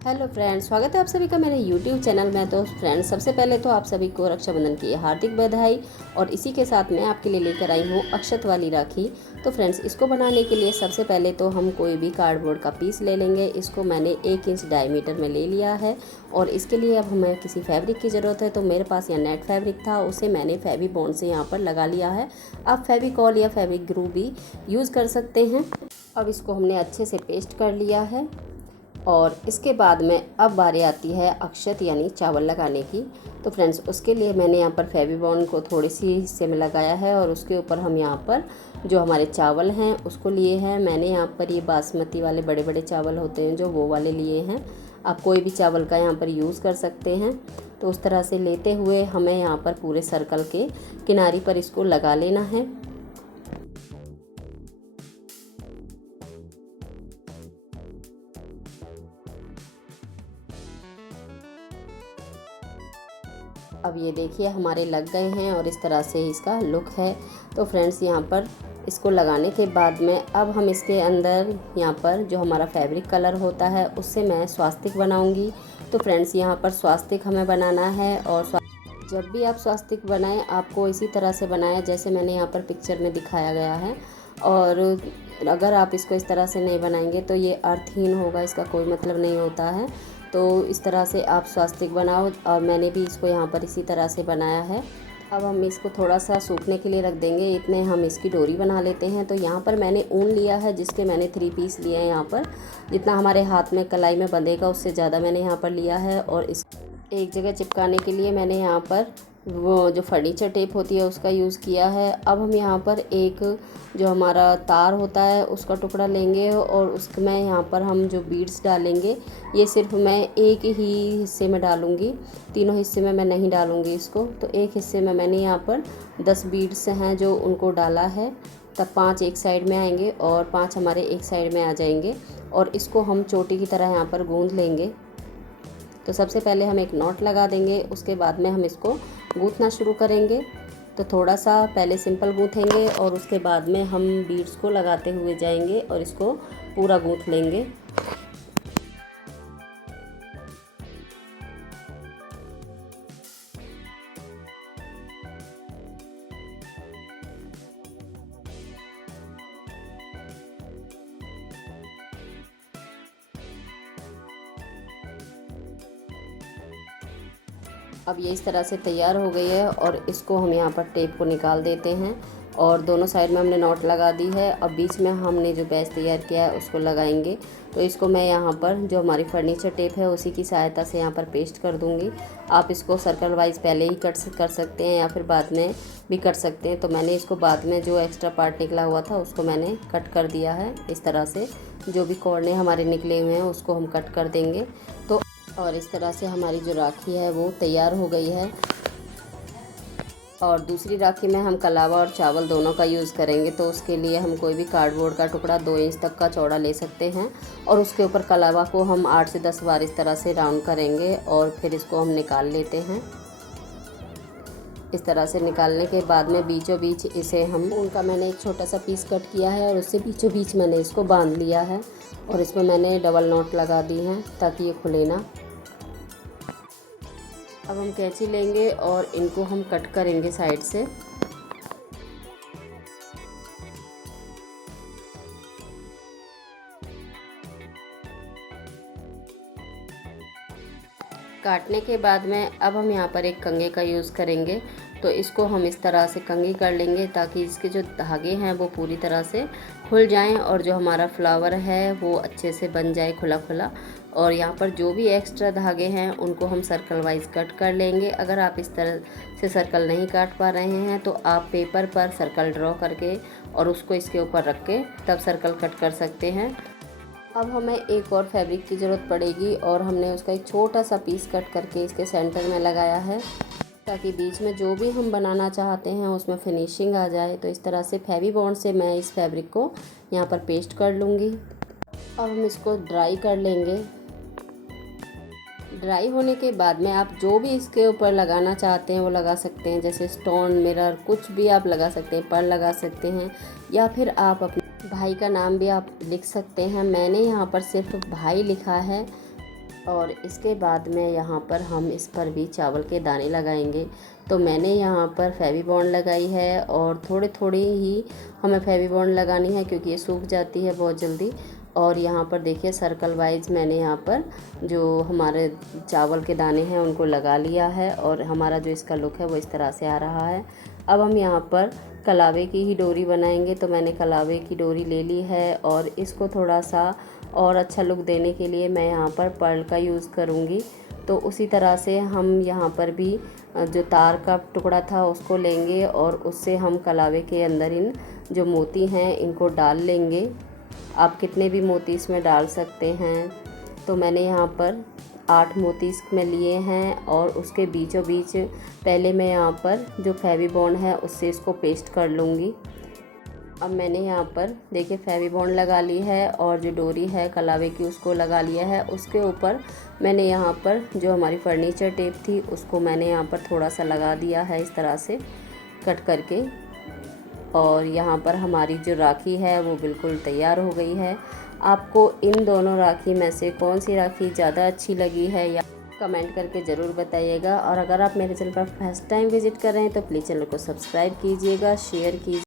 Hello friends, स्वागत है आप सभी का मेरे यूट्यूब चैनल में। तो फ्रेंड्स, सबसे पहले तो आप सभी को रक्षाबंधन की हार्दिक बधाई। और इसी के साथ मैं आपके लिए लेकर आई हूँ अक्षत वाली राखी। तो फ्रेंड्स, इसको बनाने के लिए सबसे पहले तो हम कोई भी कार्डबोर्ड का पीस ले लेंगे। इसको मैंने 1 इंच डायमीटर में ले लिया है। और इसके लिए अब हमें किसी फैब्रिक की ज़रूरत है। तो मेरे पास यहाँ नेट फैब्रिक था, उसे मैंने फेवी बॉन्ड से यहाँ पर लगा लिया है। आप फेविकॉल या फेविक ग्लू भी यूज़ कर सकते हैं। अब इसको हमने अच्छे से पेस्ट कर लिया है। और इसके बाद में अब बारी आती है अक्षत यानी चावल लगाने की। तो फ्रेंड्स, उसके लिए मैंने यहाँ पर फेवी बॉन्ड को थोड़ी सी हिस्से में लगाया है और उसके ऊपर हम यहाँ पर जो हमारे चावल हैं उसको लिए हैं। मैंने यहाँ पर ये बासमती वाले बड़े बड़े चावल होते हैं जो वो वाले लिए हैं। आप कोई भी चावल का यहाँ पर यूज़ कर सकते हैं। तो उस तरह से लेते हुए हमें यहाँ पर पूरे सर्कल के किनारे पर इसको लगा लेना है। अब ये देखिए हमारे लग गए हैं और इस तरह से इसका लुक है। तो फ्रेंड्स, यहाँ पर इसको लगाने के बाद में अब हम इसके अंदर यहाँ पर जो हमारा फैब्रिक कलर होता है उससे मैं स्वास्तिक बनाऊंगी। तो फ्रेंड्स, यहाँ पर स्वास्तिक हमें बनाना है। और जब भी आप स्वास्तिक बनाएं आपको इसी तरह से बनाया जैसे मैंने यहाँ पर पिक्चर में दिखाया गया है। और अगर आप इसको इस तरह से नहीं बनाएंगे तो ये अर्थहीन होगा, इसका कोई मतलब नहीं होता है। तो इस तरह से आप स्वास्तिक बनाओ। और मैंने भी इसको यहाँ पर इसी तरह से बनाया है। अब हम इसको थोड़ा सा सूखने के लिए रख देंगे। इतने हम इसकी डोरी बना लेते हैं। तो यहाँ पर मैंने ऊन लिया है जिसके मैंने 3 पीस लिए हैं। यहाँ पर जितना हमारे हाथ में कलाई में बंधेगा उससे ज़्यादा मैंने यहाँ पर लिया है। और इस एक जगह चिपकाने के लिए मैंने यहाँ पर वो जो फर्नीचर टेप होती है उसका यूज़ किया है। अब हम यहाँ पर एक जो हमारा तार होता है उसका टुकड़ा लेंगे और उसमें यहाँ पर हम जो बीड्स डालेंगे ये सिर्फ मैं एक ही हिस्से में डालूँगी, तीनों हिस्से में मैं नहीं डालूँगी इसको। तो एक हिस्से में मैंने यहाँ पर 10 बीड्स हैं जो उनको डाला है। तब 5 एक साइड में आएंगे और 5 हमारे एक साइड में आ जाएंगे। और इसको हम चोटी की तरह यहाँ पर गूंथ लेंगे। तो सबसे पहले हम एक नॉट लगा देंगे, उसके बाद में हम इसको गूंथना शुरू करेंगे। तो थोड़ा सा पहले सिंपल गूंथेंगे और उसके बाद में हम बीड्स को लगाते हुए जाएंगे और इसको पूरा गूंथ लेंगे। अब ये इस तरह से तैयार हो गई है और इसको हम यहाँ पर टेप को निकाल देते हैं। और दोनों साइड में हमने नॉट लगा दी है। अब बीच में हमने जो बैच तैयार किया है उसको लगाएंगे। तो इसको मैं यहाँ पर जो हमारी फर्नीचर टेप है उसी की सहायता से यहाँ पर पेस्ट कर दूँगी। आप इसको सर्कल वाइज पहले ही कट कर सकते हैं या फिर बाद में भी कर सकते हैं। तो मैंने इसको बाद में जो एक्स्ट्रा पार्ट निकला हुआ था उसको मैंने कट कर दिया है। इस तरह से जो भी कोने हमारे निकले हुए हैं उसको हम कट कर देंगे। तो और इस तरह से हमारी जो राखी है वो तैयार हो गई है। और दूसरी राखी में हम कलावा और चावल दोनों का यूज़ करेंगे। तो उसके लिए हम कोई भी कार्डबोर्ड का टुकड़ा 2 इंच तक का चौड़ा ले सकते हैं और उसके ऊपर कलावा को हम 8 से 10 बार इस तरह से राउंड करेंगे और फिर इसको हम निकाल लेते हैं। इस तरह से निकालने के बाद में बीचों बीच इसे हम उनका मैंने एक छोटा सा पीस कट किया है और उससे बीचों बीच मैंने इसको बांध लिया है। और इसमें मैंने डबल नॉट लगा दी हैं ताकि ये खुले ना। अब हम कैंची लेंगे और इनको हम कट करेंगे साइड से। काटने के बाद में अब हम यहाँ पर एक कंघे का यूज़ करेंगे। तो इसको हम इस तरह से कंघी कर लेंगे ताकि इसके जो धागे हैं वो पूरी तरह से खुल जाएं और जो हमारा फ्लावर है वो अच्छे से बन जाए खुला खुला। और यहाँ पर जो भी एक्स्ट्रा धागे हैं उनको हम सर्कल वाइज कट कर लेंगे। अगर आप इस तरह से सर्कल नहीं काट पा रहे हैं तो आप पेपर पर सर्कल ड्रॉ करके और उसको इसके ऊपर रख के तब सर्कल कट कर सकते हैं। अब हमें एक और फैब्रिक की ज़रूरत पड़ेगी और हमने उसका एक छोटा सा पीस कट करके इसके सेंटर में लगाया है ताकि बीच में जो भी हम बनाना चाहते हैं उसमें फिनिशिंग आ जाए। तो इस तरह से फेवी बॉन्ड से मैं इस फैब्रिक को यहाँ पर पेस्ट कर लूँगी। अब हम इसको ड्राई कर लेंगे। ड्राई होने के बाद में आप जो भी इसके ऊपर लगाना चाहते हैं वो लगा सकते हैं, जैसे स्टोन, मिरर, कुछ भी आप लगा सकते हैं, पर्ल लगा सकते हैं या फिर आप अपने भाई का नाम भी आप लिख सकते हैं। मैंने यहाँ पर सिर्फ भाई लिखा है और इसके बाद में यहाँ पर हम इस पर भी चावल के दाने लगाएंगे। तो मैंने यहाँ पर फेविबॉन्ड लगाई है और थोड़ी थोड़ी ही हमें फेविबॉन्ड लगानी है क्योंकि ये सूख जाती है बहुत जल्दी। और यहाँ पर देखिए सर्कल वाइज मैंने यहाँ पर जो हमारे चावल के दाने हैं उनको लगा लिया है और हमारा जो इसका लुक है वो इस तरह से आ रहा है। अब हम यहाँ पर कलावे की ही डोरी बनाएंगे। तो मैंने कलावे की डोरी ले ली है और इसको थोड़ा सा और अच्छा लुक देने के लिए मैं यहाँ पर पर्ल का यूज़ करूँगी। तो उसी तरह से हम यहाँ पर भी जो तार का टुकड़ा था उसको लेंगे और उससे हम कलावे के अंदर इन जो मोती हैं इनको डाल लेंगे। आप कितने भी मोती इसमें डाल सकते हैं। तो मैंने यहाँ पर 8 मोती इसमें लिए हैं और उसके बीचों बीच पहले मैं यहाँ पर जो फेविबॉन्ड है उससे इसको पेस्ट कर लूँगी। अब मैंने यहाँ पर देखिए फेविबॉन्ड लगा ली है और जो डोरी है कलावे की उसको लगा लिया है। उसके ऊपर मैंने यहाँ पर जो हमारी फर्नीचर टेप थी उसको मैंने यहाँ पर थोड़ा सा लगा दिया है इस तरह से कट करके। और यहाँ पर हमारी जो राखी है वो बिल्कुल तैयार हो गई है। आपको इन दोनों राखी में से कौन सी राखी ज़्यादा अच्छी लगी है या कमेंट करके ज़रूर बताइएगा। और अगर आप मेरे चैनल पर फर्स्ट टाइम विज़िट कर रहे हैं तो प्लीज़ चैनल को सब्सक्राइब कीजिएगा, शेयर कीजिए।